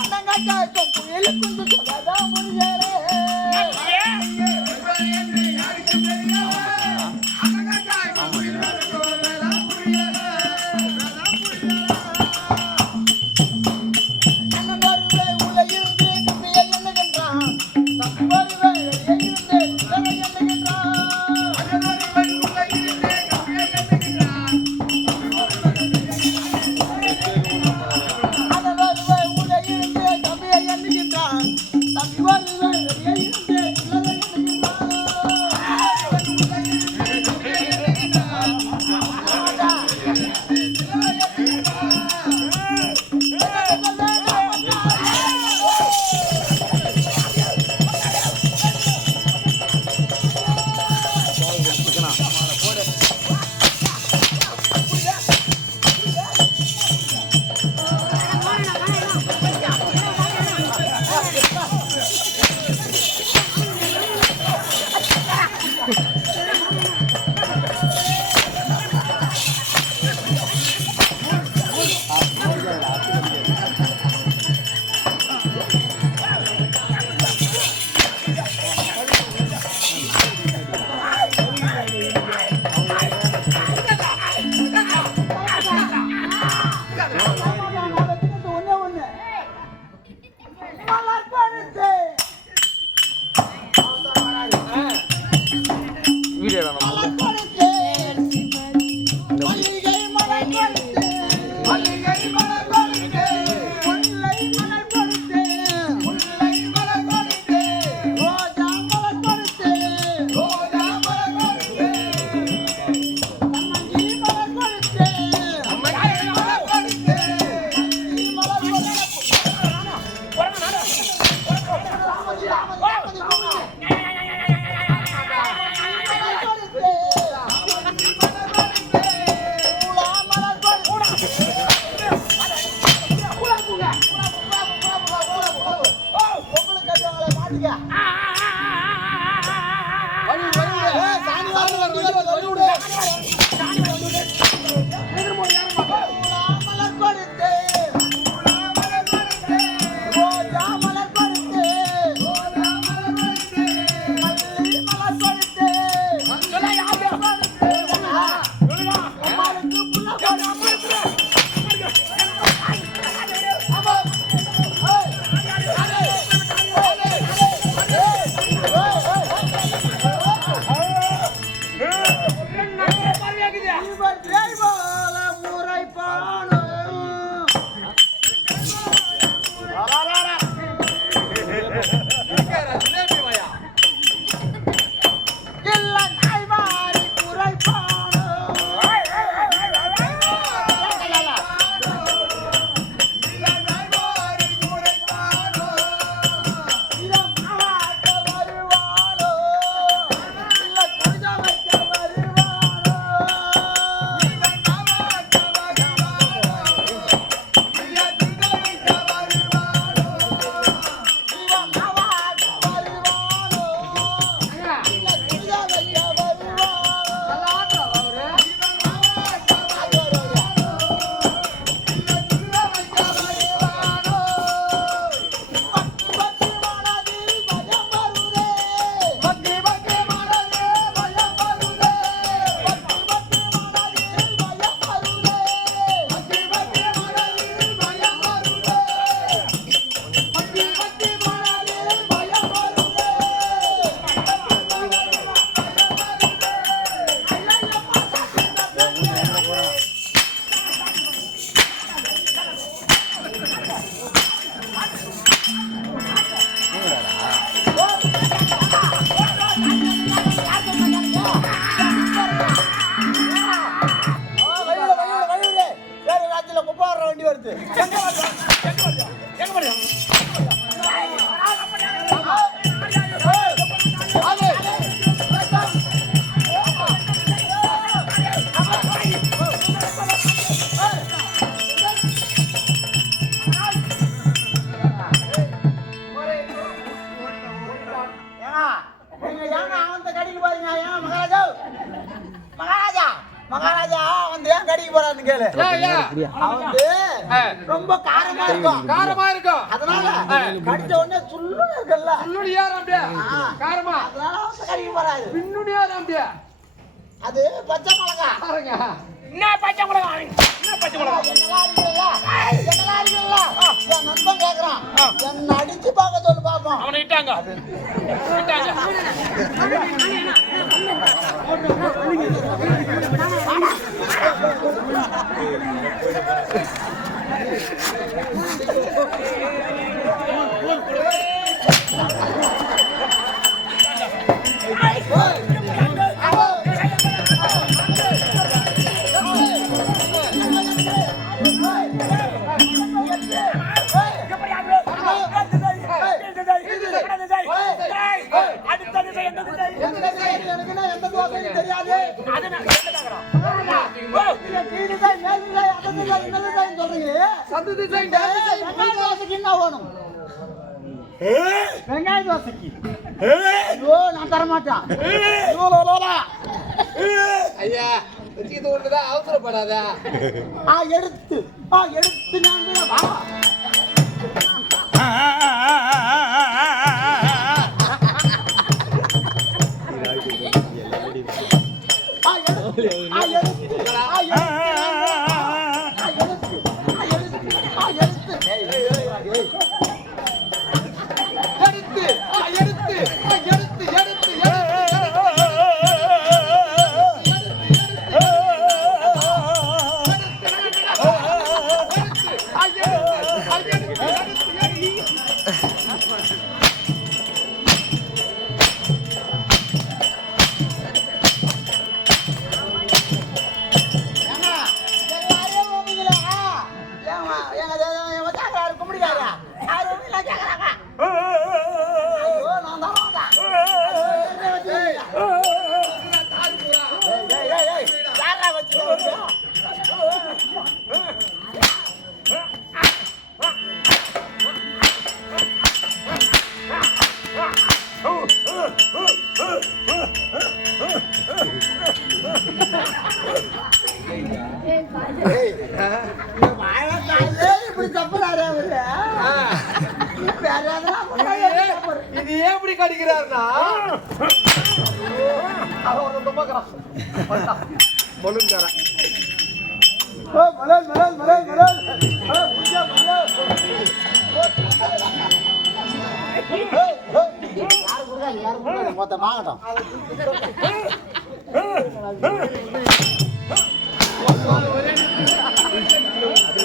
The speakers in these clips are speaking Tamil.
அடங்காட்டா இருக்கும் புயலுக்கு சொல்லாதான் முடியாது எங்க வருது? நீங்க காரமா இருக்கும் காரமா இருக்கும். அதனால கடிச்ச உடனே சுள்ளுன்னு இருக்குல்ல பின்னுடியா அப்படியே காரமா. அதனால கடிக்க போறாரு. பின்னுடியா அப்படியே அது பச்சை மிளகா. பாருங்க. என்ன பச்சை மிளகா? என்ன பச்சை மிளகா? என்னலாம் இருக்குல்ல? என்னலாம் இருக்குல்ல? என் நண்பன் கேக்குறான். என்ன அடிச்சு பார்க்க சொல்லு பாப்போம். அவனை இட்டாங்க. இட்டாங்க. அடுத்த Thank you. வெங்காய தோசைக்கு. ஐயோ நான் தர மாட்டேன் ஐயோ, இது ஒண்ணுதான் அவசரப்படாத. ஆ எடுத்து. ஆ எடுத்து நான் வா. ஆ எடுத்து. எப்படி? இது ஏன் இப்படி கடிக்கிறாருன்னா ஓ, மலர், மலர், மொத்தம் வாங்கட்டும்.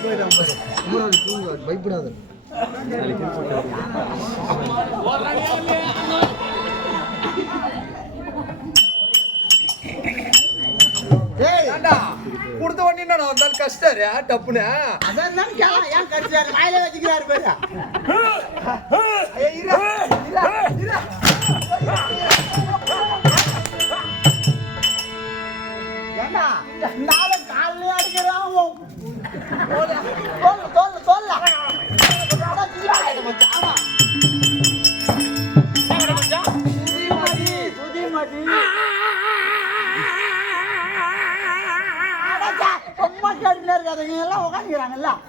ஏண்டா கொடுத்த உடனே என்னடா வந்தாலும் கஷ்டம் டப்புன்னு அதான் தான் கேளா, ஏன் கடிச்சாரு? வாயில வச்சுக்கிறாரு பாரு. இரா, இரா, இரா. ஏண்டா, இந்த ஆளு கால்லயே அடிக்கிறான், தோல்ல, தோல்ல, தோல்ல. எல்லாம்.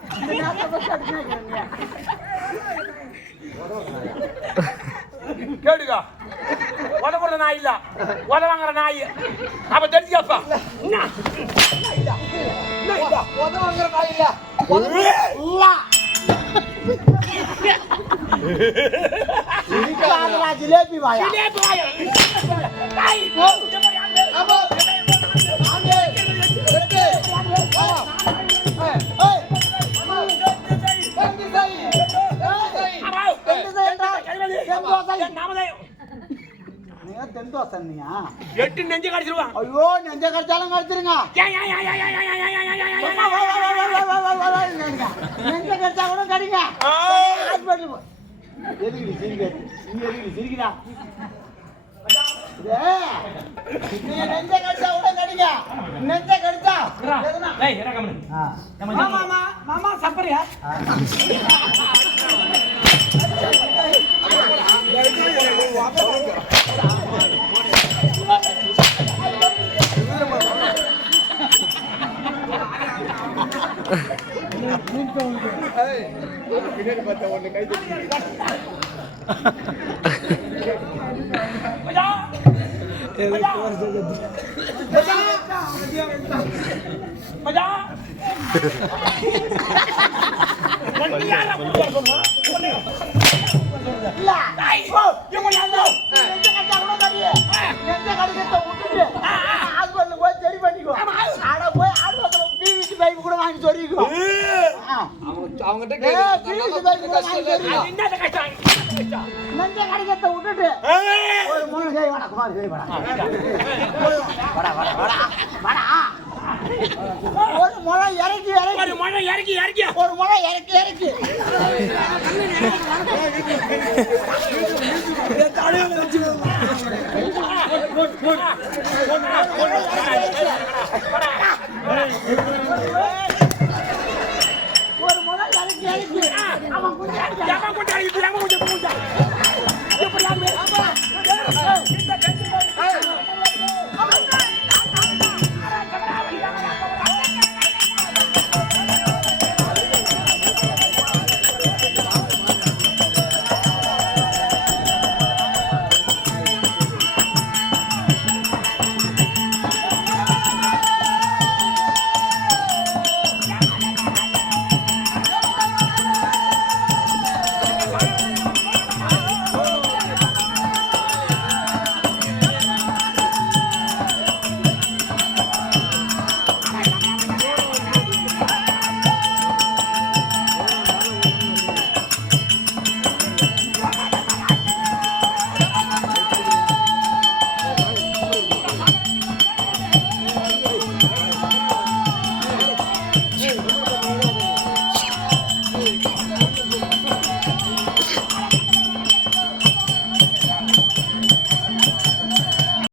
கேடுங்க உத போடுற நாய் இல்ல. உத வாங்குற நாய். அப்ப தெரிஞ்சுக்கப்பா. உத வாங்குற நாய் இல்ல. இல்ல. ஜிலேபி வாயா ஏய், தம்பி தென் தோசை நீங்க. எட்டு நெஞ்சு கடிச்சிருவான் ஐயோ நெஞ்ச கடிச்சாலும் கடிச்சிருங்க நெஞ்ச கடிச்சா கூட கடிங்க ஹாஸ்பிட்டல் எதுக்கு நீ சிரிக்கிறா நெஞ்ச கடிச்சா கூட கடிங்க நெஞ்ச கடிச்சா. மாமா மாமா சப்பரியா மஜா ஓ இவங்க யாரோ நெஞ்ச கடிச்சா கூட கடி நெஞ்ச கடிக்கிறத விட்டுட்டு ஹாஸ்பிட்டல் போய் சரி பண்ணிக்கோ. ஆட போய் ஹாஸ்பிட்டல் பிவிசி பைப் கூட வாங்கி சொல்லிக்கோ. அவங்ககிட்ட பாரு, கஷ்டம் இல்ல வாங்கி இருக்கா? என்ன கஷ்டம்? நெஞ்ச கடிக்கிறத விட்டுட்டு. ஒரு மூணு கை வாடா குமார் கை வாடா. வாடா வாடா. வாடா வாடா. ஒரு முளை இறக்கி ஒரு இறக்கி மழை இறக்கி இறக்கி. ஒரு முளை இறக்கி இறக்கி ஒரு முளை இறக்கி இறக்கி. அவன் இப்ப ஏமா கொஞ்சம் பூஜா